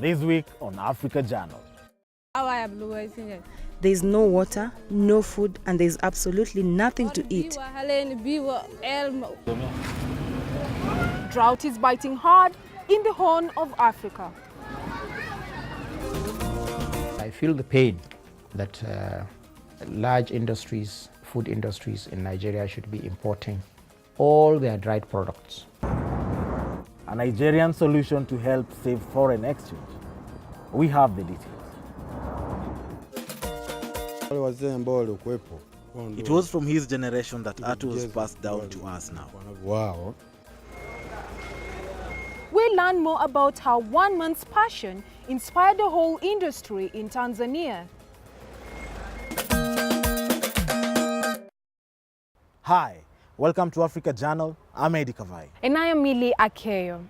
This week on Africa Journal. There is no water, no food, and there is absolutely nothing to eat. Drought is biting hard in the Horn of Africa. I feel the pain that large industries, food industries in Nigeria should be importing all their dried products. A Nigerian solution to help save foreign exchange. We have the details. It was from his generation that art was passed down to us now. Wow. We learn more about how 1 month's passion inspired the whole industry in Tanzania. Hi, welcome to Africa Journal. I'm Eddy Kavai. And I am Akeyo.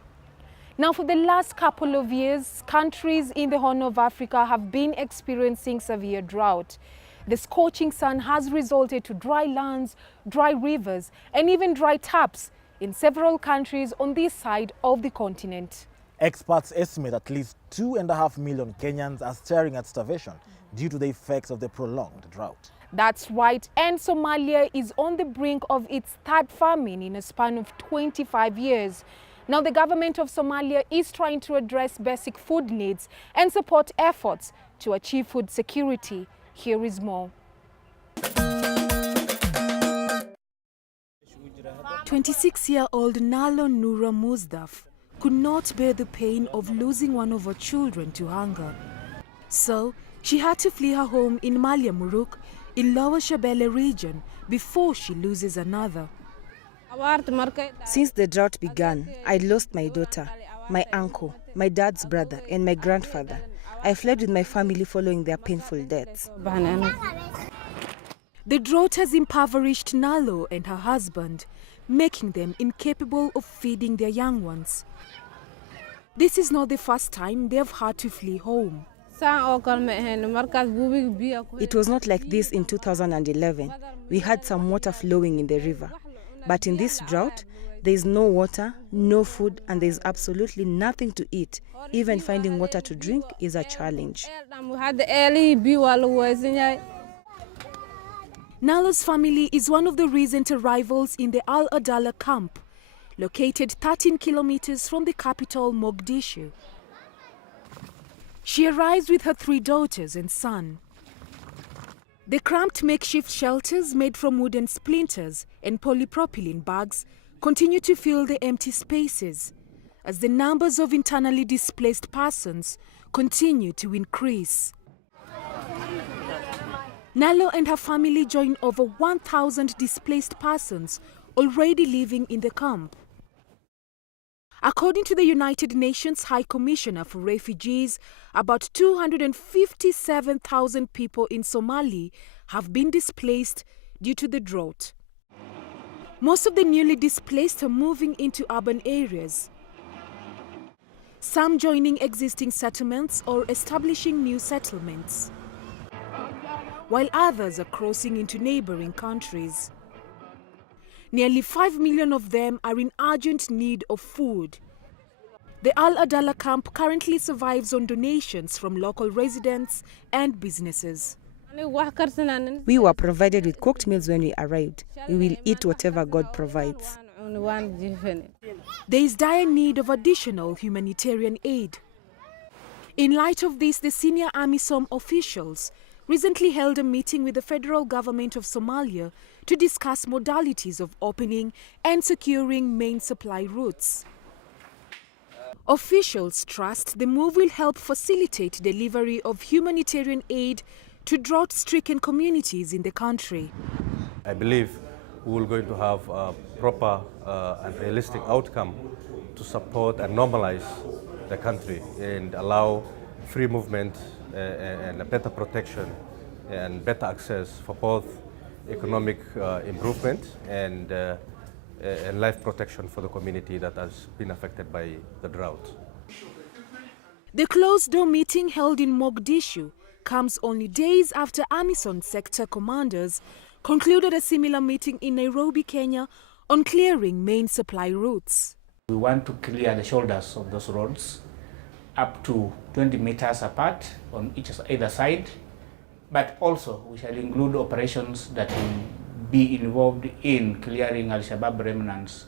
Now, for the last couple of years, countries in the Horn of Africa have been experiencing severe drought. The scorching sun has resulted to dry lands, dry rivers, and even dry taps in several countries on this side of the continent. Experts estimate at least 2.5 million Kenyans are staring at starvation due to the effects of the prolonged drought. That's right, and Somalia is on the brink of its third famine in a span of 25 years. Now, the government of Somalia is trying to address basic food needs and support efforts to achieve food security. Here is more. 26-year-old Nalo Nura Muzdaf could not bear the pain of losing one of her children to hunger. So, she had to flee her home in Malia Muruk in Lower Shabelle region before she loses another. Since the drought began, I lost my daughter, my uncle, my dad's brother, and my grandfather. I fled with my family following their painful deaths. The drought has impoverished Nalo and her husband, making them incapable of feeding their young ones. This is not the first time they have had to flee home. It was not like this in 2011. We had some water flowing in the river. But in this drought, there is no water, no food, and there is absolutely nothing to eat. Even finding water to drink is a challenge. Nalo's family is one of the recent arrivals in the Al Adala camp, located 13 kilometers from the capital, Mogadishu. She arrives with her 3 daughters and son. The cramped makeshift shelters made from wooden splinters and polypropylene bags continue to fill the empty spaces as the numbers of internally displaced persons continue to increase. Nalo and her family join over 1,000 displaced persons already living in the camp. According to the United Nations High Commissioner for Refugees, about 257,000 people in Somalia have been displaced due to the drought. Most of the newly displaced are moving into urban areas, some joining existing settlements or establishing new settlements, while others are crossing into neighboring countries. Nearly 5 million of them are in urgent need of food. The Al Adala camp currently survives on donations from local residents and businesses. We were provided with cooked meals when we arrived. We will eat whatever God provides. There is dire need of additional humanitarian aid. In light of this, the senior AMISOM officials recently held a meeting with the federal government of Somalia to discuss modalities of opening and securing main supply routes. Officials trust the move will help facilitate delivery of humanitarian aid to drought-stricken communities in the country. I believe we will going to have a proper and realistic outcome to support and normalize the country and allow free movement and a better protection and better access for both economic improvement and life protection for the community that has been affected by the drought. The closed-door meeting held in Mogadishu comes only days after AMISOM sector commanders concluded a similar meeting in Nairobi, Kenya on clearing main supply routes. We want to clear the shoulders of those roads up to 20 meters apart on either side, but also we shall include operations that will be involved in clearing Al-Shabaab remnants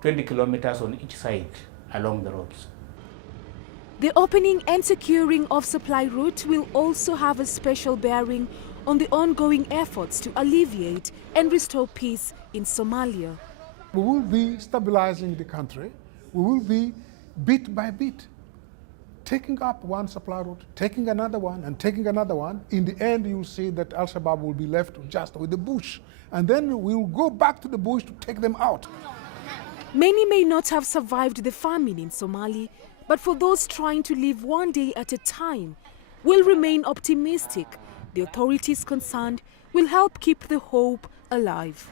20 kilometers on each side along the roads. The opening and securing of supply route will also have a special bearing on the ongoing efforts to alleviate and restore peace in Somalia. We will be stabilizing the country. We will be bit by bit taking up one supply route, taking another one, and taking another one. In the end, you'll see that Al-Shabaab will be left just with the bush. And then we'll go back to the bush to take them out. Many may not have survived the famine in Somalia, but for those trying to live one day at a time, will remain optimistic. The authorities concerned will help keep the hope alive.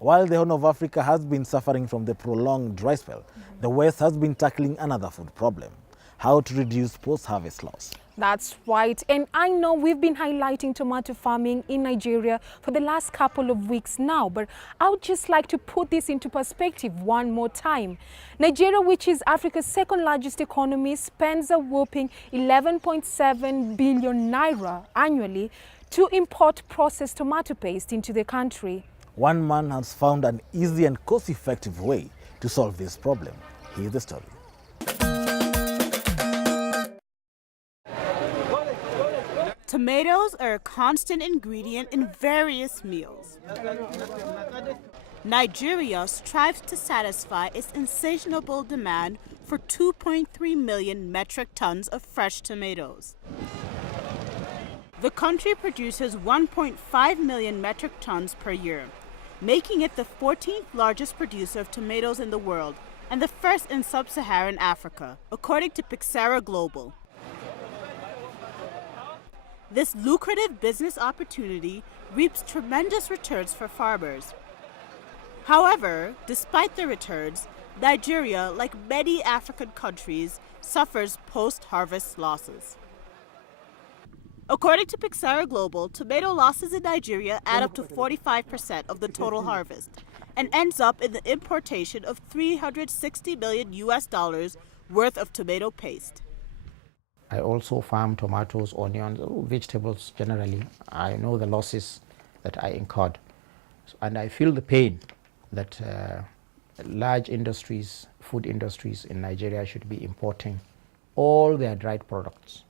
While the Horn of Africa has been suffering from the prolonged dry spell, the West has been tackling another food problem: how to reduce post-harvest loss. That's right, and I know we've been highlighting tomato farming in Nigeria for the last couple of weeks now, but I would just like to put this into perspective one more time. Nigeria, which is Africa's second largest economy, spends a whopping 11.7 billion naira annually to import processed tomato paste into the country. One man has found an easy and cost-effective way to solve this problem. Here's the story. Tomatoes are a constant ingredient in various meals. Nigeria strives to satisfy its insatiable demand for 2.3 million metric tons of fresh tomatoes. The country produces 1.5 million metric tons per year, making it the 14th largest producer of tomatoes in the world and the first in sub-Saharan Africa, according to Pixera Global. This lucrative business opportunity reaps tremendous returns for farmers. However, despite the returns, Nigeria, like many African countries, suffers post-harvest losses. According to Pixera Global, tomato losses in Nigeria add up to 45% of the total harvest and ends up in the importation of $360 million worth of tomato paste. I also farm tomatoes, onions, vegetables generally. I know the losses that I incurred. And I feel the pain that large industries, food industries in Nigeria should be importing all their dried products.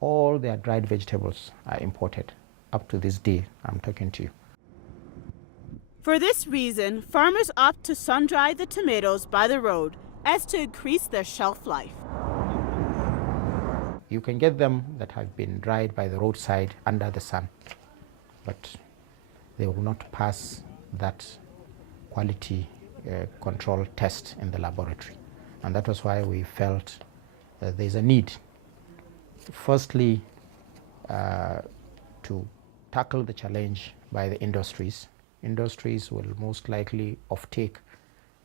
All their dried vegetables are imported. Up to this day, I'm talking to you. For this reason, farmers opt to sun-dry the tomatoes by the road as to increase their shelf life. You can get them that have been dried by the roadside under the sun, but they will not pass that quality control test in the laboratory. And that was why we felt that there's a need, firstly, to tackle the challenge by the industries. Industries will most likely offtake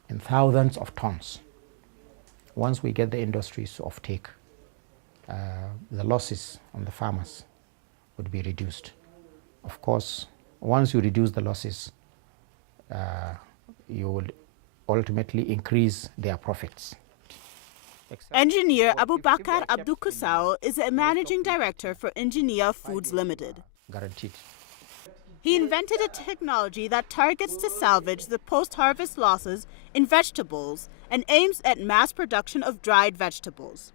in thousands of tons. Once we get the industries to offtake, the losses on the farmers would be reduced. Of course, once you reduce the losses, you will ultimately increase their profits. Engineer Abubakar Abdul Kusao is a managing director for Engineer Foods Limited. Guaranteed. He invented a technology that targets to salvage the post-harvest losses in vegetables and aims at mass production of dried vegetables.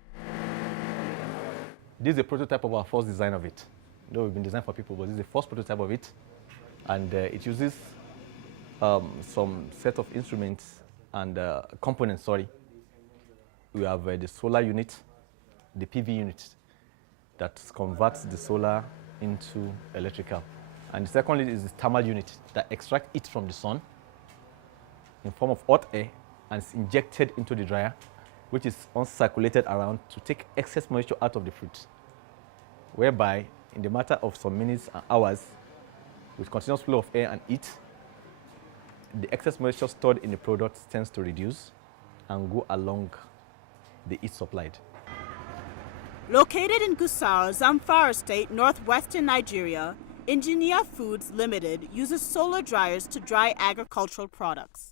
This is a prototype of our first design of it. Though we've been designed for people, but this is the first prototype of it. And it uses some set of instruments and components, We have the solar unit, the PV unit that converts the solar into electrical. And the second is the thermal unit that extracts it from the sun in form of hot air and is injected into the dryer, which is uncirculated around to take excess moisture out of the fruit, whereby in the matter of some minutes and hours, with continuous flow of air and heat, the excess moisture stored in the product tends to reduce and go along the heat supplied. Located in Gusau, Zamfara State, northwestern Nigeria, Engineer Foods Limited uses solar dryers to dry agricultural products.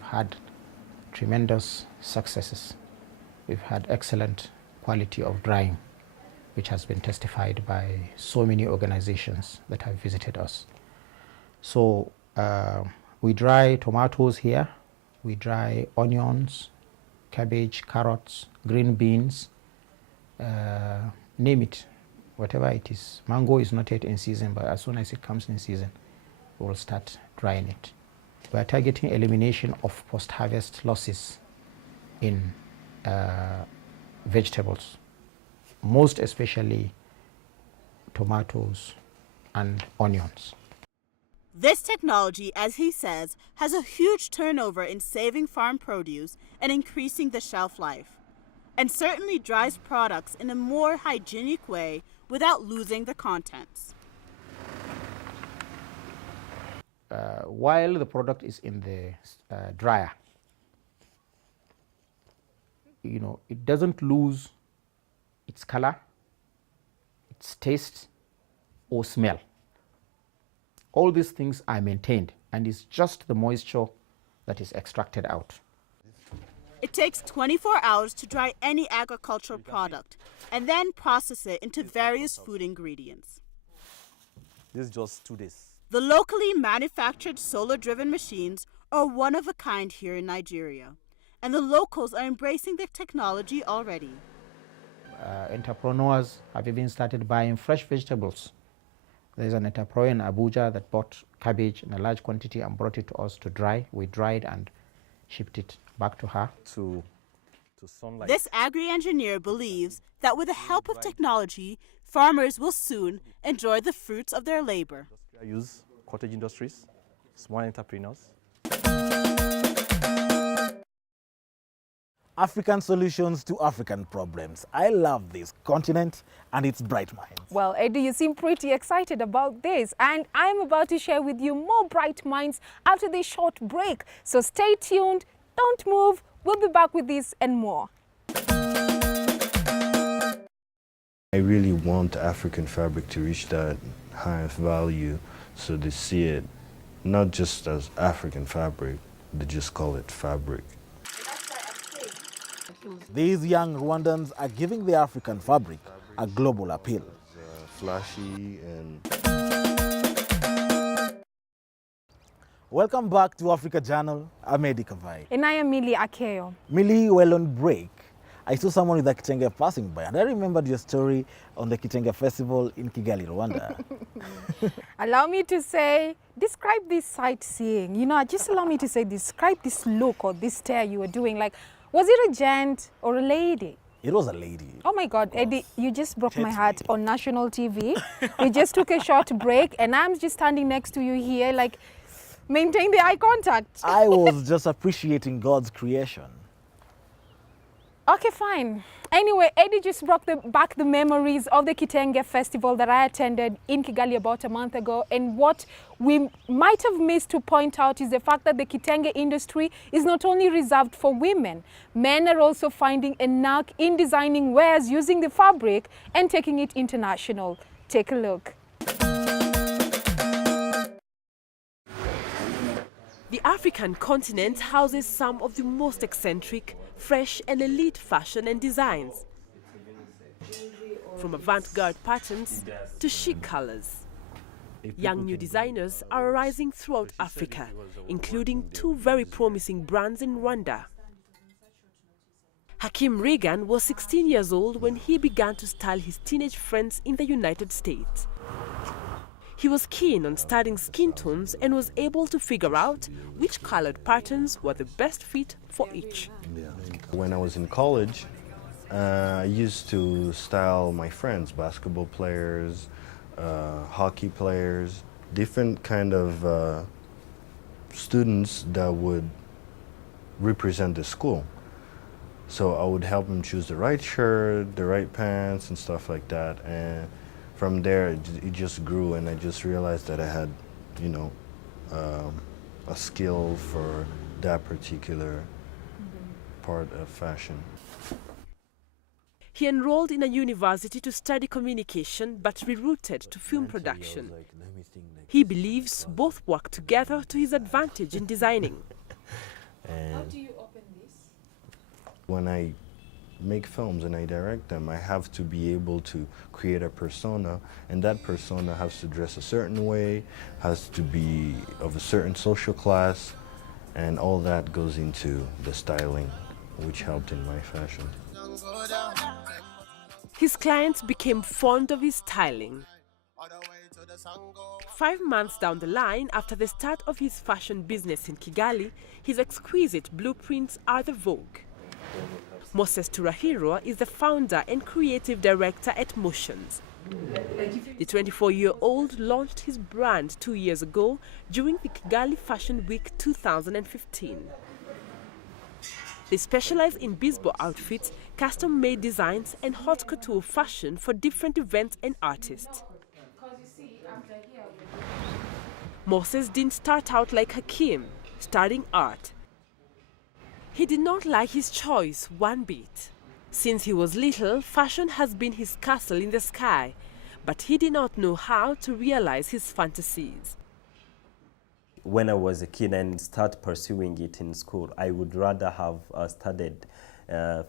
have had tremendous successes. We've had excellent quality of drying, which has been testified by so many organizations that have visited us. So we dry tomatoes here, we dry onions, cabbage, carrots, green beans, name it, whatever it is. Mango is not yet in season, but as soon as it comes in season, we will start drying it. We are targeting elimination of post-harvest losses in vegetables, most especially tomatoes and onions. This technology, as he says, has a huge turnover in saving farm produce and increasing the shelf life, and certainly dries products in a more hygienic way without losing the contents. While the product is in the dryer, it doesn't lose its color, its taste, or smell. All these things are maintained, and it's just the moisture that is extracted out. It takes 24 hours to dry any agricultural product and then process it into various food ingredients. This is just 2 days. The locally manufactured solar-driven machines are one of a kind here in Nigeria, and the locals are embracing the technology already. Entrepreneurs have even started buying fresh vegetables. There's an entrepreneur in Abuja that bought cabbage in a large quantity and brought it to us to dry. We dried and shipped it back to her. To sunlight. This agri-engineer believes that with the help of technology, farmers will soon enjoy the fruits of their labor. I use cottage industries, small entrepreneurs. African solutions to African problems. I love this continent and its bright minds. Well, Eddie, you seem pretty excited about this, and I'm about to share with you more bright minds after this short break. So stay tuned, don't move, we'll be back with this and more. I really want African fabric to reach that highest value, so they see it not just as African fabric, they just call it fabric. These young Rwandans are giving the African fabric a global appeal. Flashy and... Welcome back to Africa Journal. I'm Eddy Kavai. And I am Millie Akeyo. Millie, well on break, I saw someone with a kitenge passing by, and I remembered your story on the Kitenge Festival in Kigali, Rwanda. Allow me to say, describe this sightseeing. Just allow me to say, describe this look or this stare you were doing. Like, was it a gent or a lady? It was a lady. Oh my God, Eddie, you just broke my heart on national TV. We just took a short break and I'm just standing next to you here, like, maintain the eye contact. I was just appreciating God's creation. Okay, fine. Anyway, Eddie just brought back the memories of the Kitenge Festival that I attended in Kigali about a month ago. And what we might have missed to point out is the fact that the Kitenge industry is not only reserved for women. Men are also finding a knack in designing wares using the fabric and taking it international. Take a look. The African continent houses some of the most eccentric, fresh and elite fashion and designs. From avant-garde patterns to chic colors. Young new designers are arising throughout Africa, including two very promising brands in Rwanda. Hakim Regan was 16 years old when he began to style his teenage friends in the United States. He was keen on studying skin tones and was able to figure out which colored patterns were the best fit for each. When I was in college, I used to style my friends, basketball players, hockey players, different kind of students that would represent the school. So I would help them choose the right shirt, the right pants and stuff like that. And from there, it just grew, and I just realized that I had, a skill for that particular part of fashion. He enrolled in a university to study communication, but rerouted to film production. He believes both work together to his advantage in designing. And How do you open this? when I make films and I direct them, I have to be able to create a persona, and that persona has to dress a certain way, has to be of a certain social class, and all that goes into the styling, which helped in my fashion. His clients became fond of his styling. 5 months down the line, after the start of his fashion business in Kigali, his exquisite blueprints are the vogue. Moses Turahirwa is the founder and creative director at Motions. The 24-year-old launched his brand 2 years ago during the Kigali Fashion Week 2015. They specialize in bisbo outfits, custom-made designs and haute couture fashion for different events and artists. Moses didn't start out like Hakim, studying art. He did not like his choice one bit. Since he was little, fashion has been his castle in the sky, but he did not know how to realize his fantasies. When I was a kid and start pursuing it in school, I would rather have studied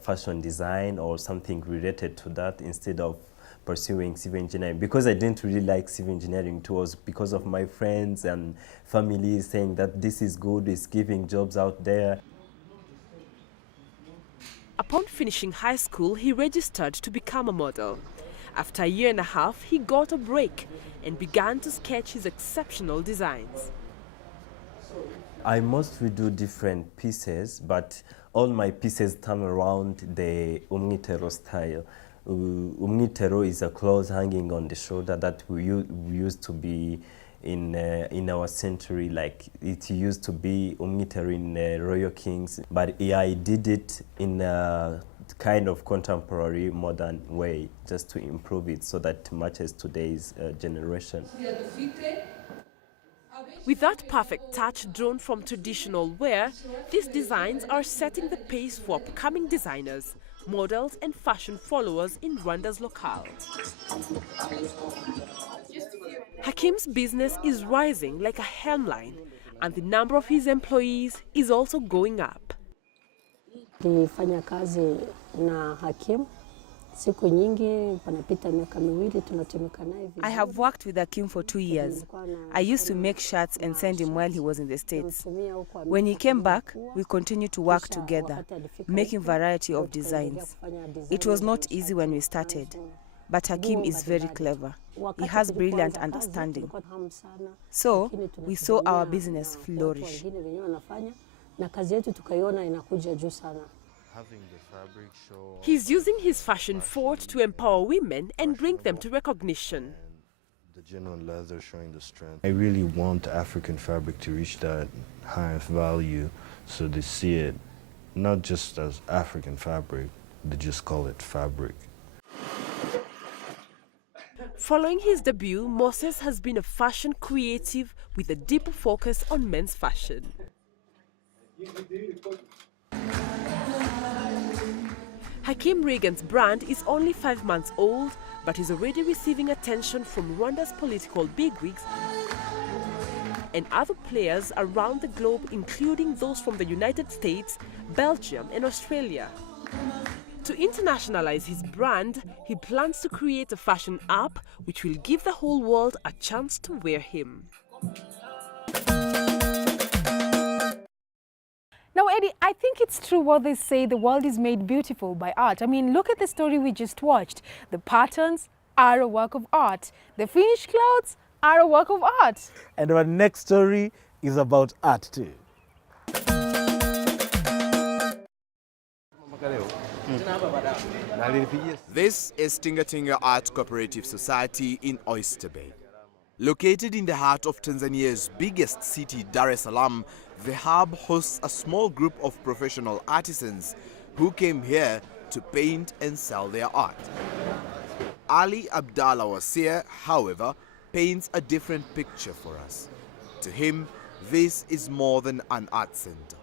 fashion design or something related to that instead of pursuing civil engineering, because I didn't really like civil engineering. It was because of my friends and family saying that this is good, it's giving jobs out there. Upon finishing high school, he registered to become a model. After a year and a half, he got a break and began to sketch his exceptional designs. I mostly do different pieces, but all my pieces turn around the umnitero style. Umnitero is a cloth hanging on the shoulder that we used to be in our century, like it used to be umnitero in Royal Kings, but yeah, I did it in a kind of contemporary modern way just to improve it so that it matches today's generation. With that perfect touch drawn from traditional wear, these designs are setting the pace for upcoming designers, models and fashion followers in Rwanda's locale. Hakim's business is rising like a hemline, and the number of his employees is also going up. Nilifanya kazi na Hakim siku nyingi, panapita miaka miwili tunatumika naye vizuri. I have worked with Hakim for 2 years. I used to make shirts and send him while he was in the States. When he came back, we continued to work together, making variety of designs. It was not easy when we started, but Hakim is very clever. He has brilliant understanding. So, we saw our business flourish. He's using his fashion fort to empower women and bring them to recognition. The genuine leather showing the strength. I really want African fabric to reach that highest value, so they see it not just as African fabric, they just call it fabric. Following his debut, Moses has been a fashion creative with a deeper focus on men's fashion. Hakim Regan's brand is only 5 months old, but is already receiving attention from Rwanda's political bigwigs and other players around the globe, including those from the United States, Belgium and Australia. To internationalize his brand, he plans to create a fashion app which will give the whole world a chance to wear him. Now, Eddy, I think it's true what they say, the world is made beautiful by art. I mean, look at the story we just watched. The patterns are a work of art. The finished clothes are a work of art. And our next story is about art too. This is Tinga Tinga Art Cooperative Society in Oyster Bay. Located in the heart of Tanzania's biggest city, Dar es Salaam, the hub hosts a small group of professional artisans who came here to paint and sell their art. Ali Abdallah Wasir, however, paints a different picture for us. To him, this is more than an art center.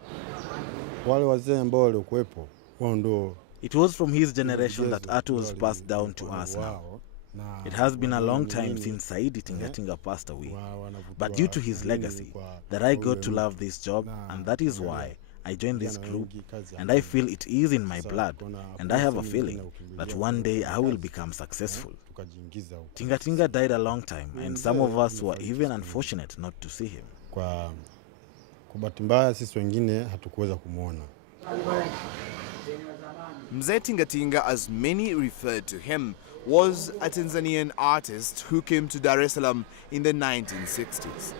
It was from his generation that art was passed down to us now. It has been a long time since Saidi Tinga Tinga passed away, but due to his legacy, that I got to love this job, and that is why I joined this group, and I feel it is in my blood, and I have a feeling that one day I will become successful. Tingatinga died a long time, and some of us were even unfortunate not to see him. Kwa bahati mbaya sisi wengine hatukuweza kumuona. Mzee Tingatinga, as many referred to him, was a Tanzanian artist who came to Dar es Salaam in the 1960s,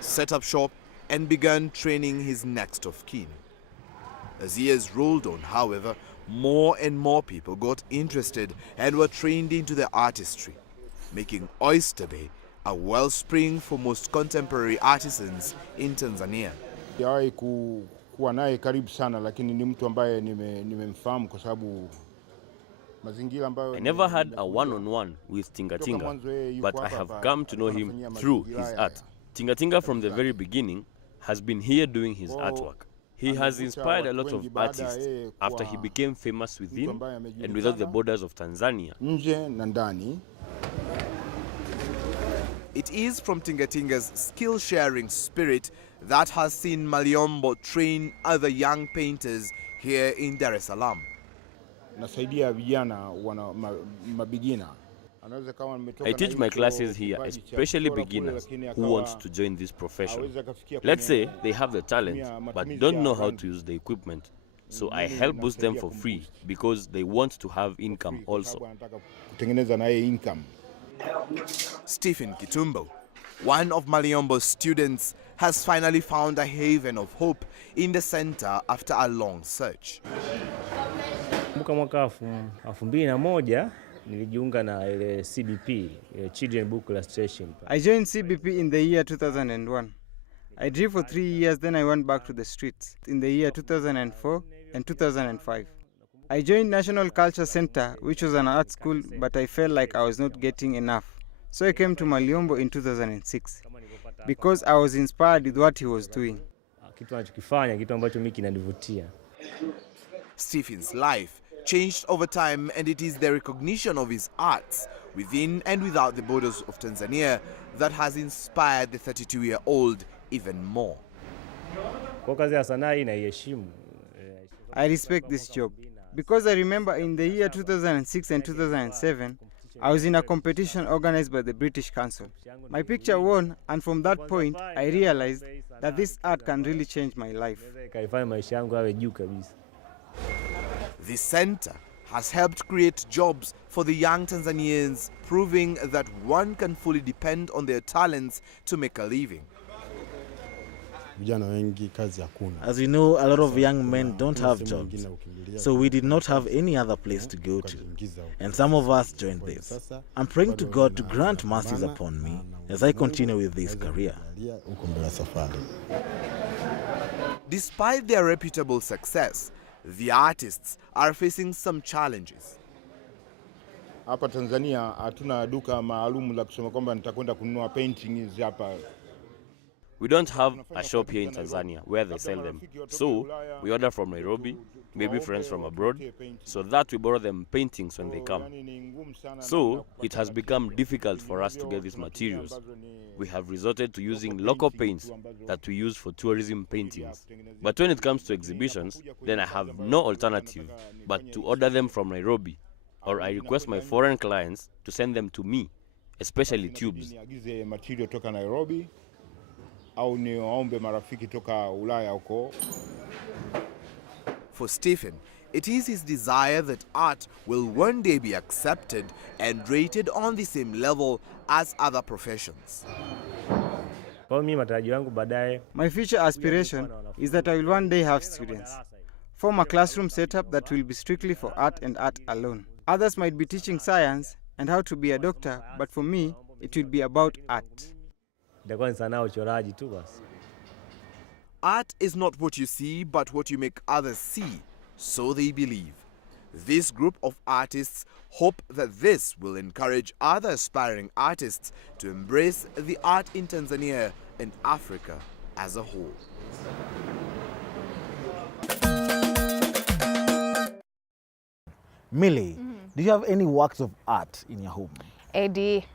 set up shop and began training his next of kin. As years rolled on, however, more and more people got interested and were trained into the artistry, making Oyster Bay a wellspring for most contemporary artisans in Tanzania. Sijawahi kuwa naye karibu sana, lakini ni mtu ambaye nimemfahamu kwa sababu mazingira ambayo. I never had a one-on-one with Tingatinga, but I have come to know him through his art. Tingatinga from the very beginning has been here doing his artwork. He has inspired a lot of artists after he became famous within and without the borders of Tanzania. Nje na ndani. It is from Tingatinga's skill-sharing spirit that has seen Maliombo train other young painters here in Dar es Salaam. Nasaidia vijana wana mabigina. I teach my classes here, especially beginners who want to join this profession. Let's say they have the talent, but don't know how to use the equipment. So I help boost them for free because they want to have income also. Stephen Kitumbo, one of Maliombo's students, has finally found a haven of hope in the center after a long search. Mwaka 2001 nilijiunga na ile CBP, Children Book Illustration. I joined CBP in the year 2001. I drew for 3 years, then I went back to the streets in the year 2004 and 2005. I joined National Culture Center, which was an art school, but I felt like I was not getting enough. So I came to Maliombo in 2006 because I was inspired with what he was doing. Stephen's life changed over time, and it is the recognition of his arts within and without the borders of Tanzania that has inspired the 32-year-old even more. I respect this job because I remember in the year 2006 and 2007, I was in a competition organized by the British Council. My picture won, and from that point, I realized that this art can really change my life. This center has helped create jobs for the young Tanzanians, proving that one can fully depend on their talents to make a living. As you know, a lot of young men don't have jobs, so we did not have any other place to go to, and some of us joined this. I'm praying to God to grant mercies upon me as I continue with this career. Despite their reputable success, the artists are facing some challenges. Hapa Tanzania hatuna duka maalum la kusema kwamba nitakwenda kununua paintings hapa. We don't have a shop here in Tanzania where they sell them. So we order from Nairobi, maybe friends from abroad, so that we borrow them paintings when they come. So it has become difficult for us to get these materials. We have resorted to using local paints that we use for tourism paintings. But when it comes to exhibitions, then I have no alternative but to order them from Nairobi, or I request my foreign clients to send them to me, especially tubes. For Stephen, it is his desire that art will one day be accepted and rated on the same level as other professions. My future aspiration is that I will one day have students, form a classroom setup that will be strictly for art and art alone. Others might be teaching science and how to be a doctor, but for me, it will be about art. Art is not what you see, but what you make others see, so they believe. This group of artists hope that this will encourage other aspiring artists to embrace the art in Tanzania and Africa as a whole. Millie, do you have any works of art in your home? Eddie,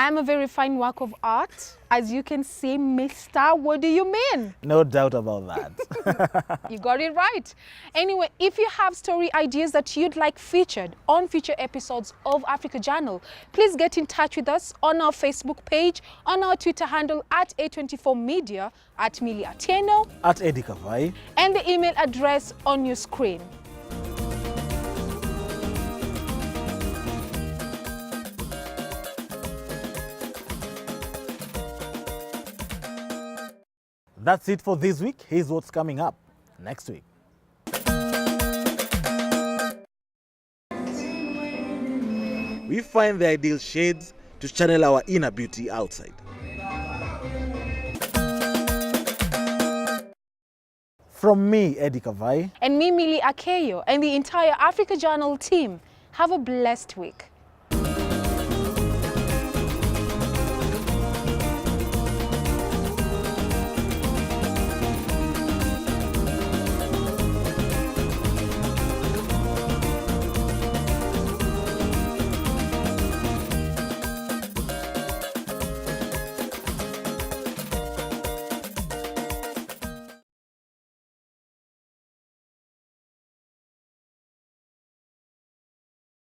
I'm a very fine work of art. As you can see, mister, what do you mean? No doubt about that. You got it right. Anyway, if you have story ideas that you'd like featured on future episodes of Africa Journal, please get in touch with us on our Facebook page, on our Twitter handle at A24Media, at Millie Atieno, at Eddy Kavai, and the email address on your screen. That's it for this week. Here's what's coming up next week. We find the ideal shades to channel our inner beauty outside. From me, Eddy Kavai, and me, Millie Akeyo, and the entire Africa Journal team, have a blessed week.